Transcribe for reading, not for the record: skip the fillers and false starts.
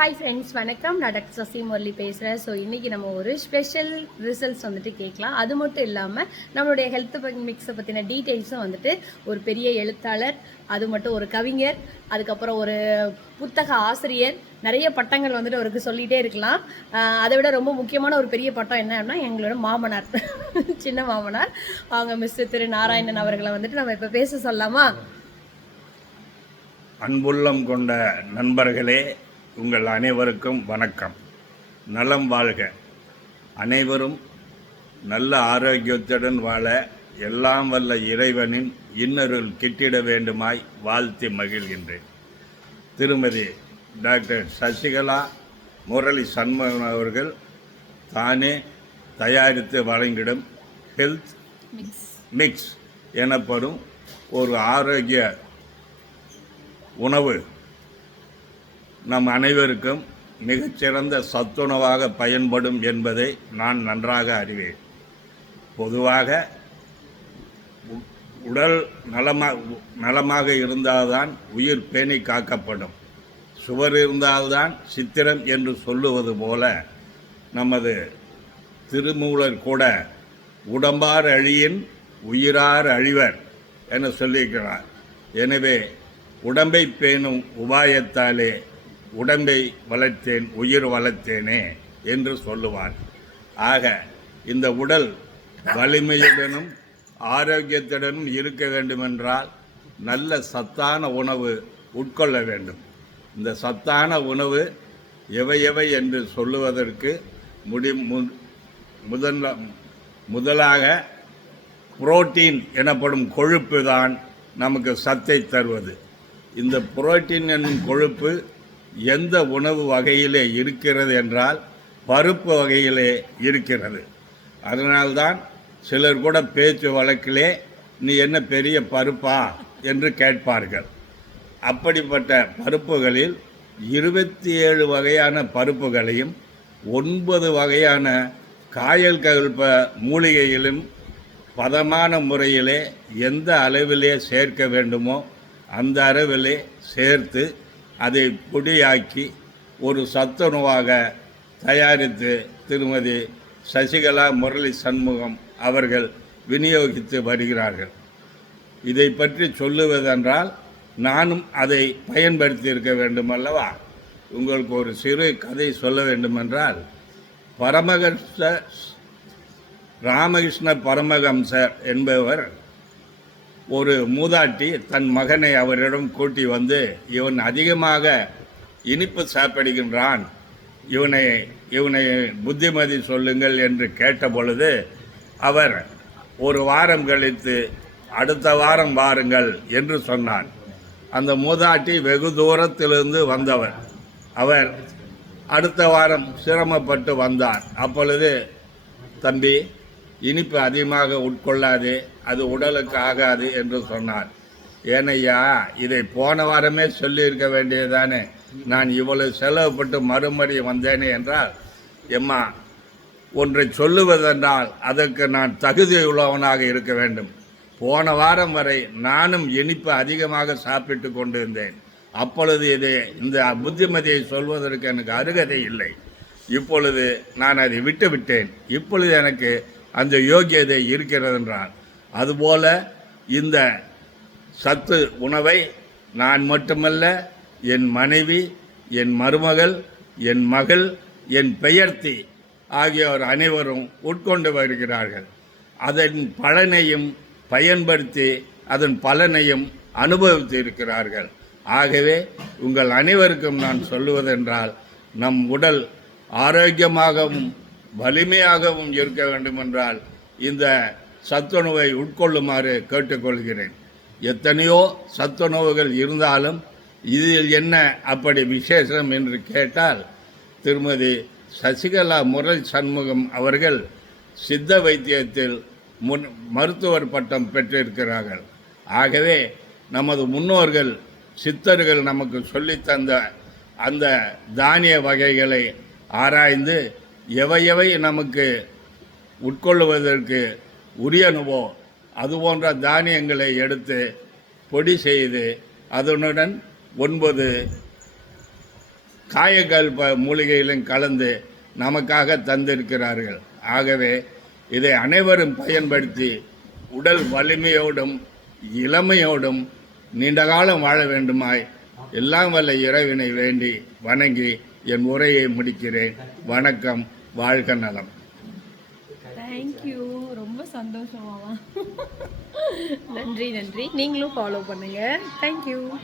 Hi friends, வணக்கம். நான் doctor Sasi Murali பேசுகிறேன். ஸோ இன்றைக்கி நம்ம ஒரு ஸ்பெஷல் ரிசல்ட்ஸ் வந்துட்டு கேட்கலாம். அது மட்டும் இல்லாமல் நம்மளுடைய ஹெல்த் மிக்ஸை பற்றின டீட்டெயில்ஸும் வந்துட்டு ஒரு பெரிய எழுத்தாளர், அது மட்டும் ஒரு கவிஞர், அதுக்கப்புறம் ஒரு புத்தக ஆசிரியர், நிறைய பட்டங்கள் வந்துட்டு அவருக்கு சொல்லிகிட்டே இருக்கலாம். அதை விட ரொம்ப முக்கியமான ஒரு பெரிய பட்டம் என்னன்னா எங்களோட மாமனார், சின்ன மாமனார், அவங்க மிஸ்டர் திரு நாராயணன் அவர்களை வந்துட்டு நம்ம இப்போ பேச சொல்லலாமா? அன்புள்ளம் கொண்ட நண்பர்களே, உங்கள் அனைவருக்கும் வணக்கம். நலம் வாழ்க. அனைவரும் நல்ல ஆரோக்கியத்துடன் வாழ எல்லாம் வல்ல இறைவனின் இன்னருள் கிட்டிட வேண்டுமாய் வாழ்த்தி மகிழ்கின்றேன். திருமதி டாக்டர் சசிகலா முரளி சண்முகம் அவர்கள் தானே தயாரித்து வழங்கிடும் ஹெல்த் மிக்ஸ் எனப்படும் ஒரு ஆரோக்கிய உணவு நம் அனைவருக்கும் மிகச்சிறந்த சத்துணவாக பயன்படும் என்பதை நான் நன்றாக அறிவேன். பொதுவாக உடல் நலமாக இருந்தால்தான் உயிர் பேணி காக்கப்படும். சுவர் இருந்தால்தான் சித்திரம் என்று சொல்லுவது போல நமது திருமூலர் கூட உடம்பார் அழியின் உயிரார் அழிவர் என சொல்லியிருக்கிறார். எனவே உடம்பை பேணும் உபாயத்தாலே உடம்பை வளர்த்தேன் உயிர் வளர்த்தேனே என்று சொல்லுவார். ஆக இந்த உடல் வலிமையுடனும் ஆரோக்கியத்துடனும் இருக்க வேண்டுமென்றால் நல்ல சத்தான உணவு உட்கொள்ள வேண்டும். இந்த சத்தான உணவு எவை என்று சொல்லுவதற்கு முதலாக புரோட்டீன் எனப்படும் கொழுப்பு தான் நமக்கு சத்தை தருவது. இந்த புரோட்டீன் என்னும் கொழுப்பு எந்த உணவு வகையிலே இருக்கிறது என்றால் பருப்பு வகையிலே இருக்கிறது. அதனால்தான் சிலர் கூட பேச்சு வழக்கிலே நீ என்ன பெரிய பருப்பா என்று கேட்பார்கள். அப்படிப்பட்ட பருப்புகளில் 27 வகையான பருப்புகளையும் 9 வகையான காயல் கல்ப மூலிகையிலும் பதமான முறையிலே எந்த அளவிலே சேர்க்க வேண்டுமோ அந்த அளவிலே சேர்த்து அதை பொடியாக்கி ஒரு சத்துணவாக தயாரித்து திருமதி சசிகலா முரளி சண்முகம் அவர்கள் விநியோகித்து வருகிறார்கள். இதை பற்றி சொல்லுவதென்றால் நானும் அதை பயன்படுத்தி இருக்க வேண்டும் அல்லவா? உங்களுக்கு ஒரு சிறு கதை சொல்ல வேண்டுமென்றால், ராமகிருஷ்ண பரமஹம்சர் என்பவர் ஒரு மூதாட்டி தன் மகனை அவரிடம் கூட்டி வந்து, இவன் அதிகமாக இனிப்பு சாப்பிடுகின்றான், இவனை புத்திமதி சொல்லுங்கள் என்று கேட்ட பொழுது அவர் ஒரு வாரம் கழித்து அடுத்த வாரம் வாருங்கள் என்று சொன்னார். அந்த மூதாட்டி வெகு தூரத்திலிருந்து வந்தவர். அவர் அடுத்த வாரம் சிரமப்பட்டு வந்தார். அப்பொழுது, தம்பி, இனிப்பு அதிகமாக உட்கொள்ளாது, அது உடலுக்கு ஆகாது என்று சொன்னார். ஏனையா, இதை போன வாரமே சொல்லியிருக்க வேண்டியதானே, நான் இவ்வளவு செலவுப்பட்டு மறுமறி வந்தேனே என்றால், எம்மா, ஒன்றை சொல்லுவதென்றால் அதற்கு நான் தகுதியுள்ளவனாக இருக்க வேண்டும். போன வாரம் வரை நானும் இனிப்பு அதிகமாக சாப்பிட்டு கொண்டிருந்தேன். அப்பொழுது இந்த புத்திமதியை சொல்வதற்கு எனக்கு அருகதை இல்லை. இப்பொழுது நான் அதை விட்டுவிட்டேன். இப்பொழுது எனக்கு அந்த யோகியதை இருக்கிறது என்றால், அதுபோல இந்த சத்து உணவை நான் மட்டுமல்ல, என் மனைவி, என் மருமகள், என் மகள், என் பெயர்த்தி ஆகியோர் அனைவரும் உட்கொண்டு வருகிறார்கள். அதன் பலனையும் பயன்படுத்தி அதன் பலனையும் அனுபவித்து இருக்கிறார்கள். ஆகவே உங்கள் அனைவருக்கும் நான் சொல்லுவதென்றால், நம் உடல் ஆரோக்கியமாகவும் வலிமையாகவும் இருக்க வேண்டுமென்றால் இந்த சத்துணவை உட்கொள்ளுமாறு கேட்டுக்கொள்கிறேன். எத்தனையோ சத்துணவுகள் இருந்தாலும் இதில் என்ன அப்படி விசேஷம் என்று கேட்டால், திருமதி சசிகலா முரளி சண்முகம் அவர்கள் சித்த வைத்தியத்தில் மருத்துவர் பட்டம் பெற்றிருக்கிறார்கள். ஆகவே நமது முன்னோர்கள் சித்தர்கள் நமக்கு சொல்லித்தந்த அந்த தானிய வகைகளை ஆராய்ந்து எவை நமக்கு உட்கொள்ளுவதற்கு உரியனவோ அதுபோன்ற தானியங்களை எடுத்து பொடி செய்து அதனுடன் 9 காயகல்ப மூலிகையிலும் கலந்து நமக்காக தந்திருக்கிறார்கள். ஆகவே இதை அனைவரும் பயன்படுத்தி உடல் வலிமையோடும் இளமையோடும் நீண்ட காலம் வாழ வேண்டுமாய் எல்லாம் வல்ல இறைவனை வேண்டி வணங்கி என் உரையை முடிக்கிறேன். வணக்கம். வாழ்க நலம். தேங்க்யூ. ரொம்ப சந்தோஷமாவா. நன்றி. நீங்களும் ஃபாலோ பண்ணுங்க. தேங்க்யூ.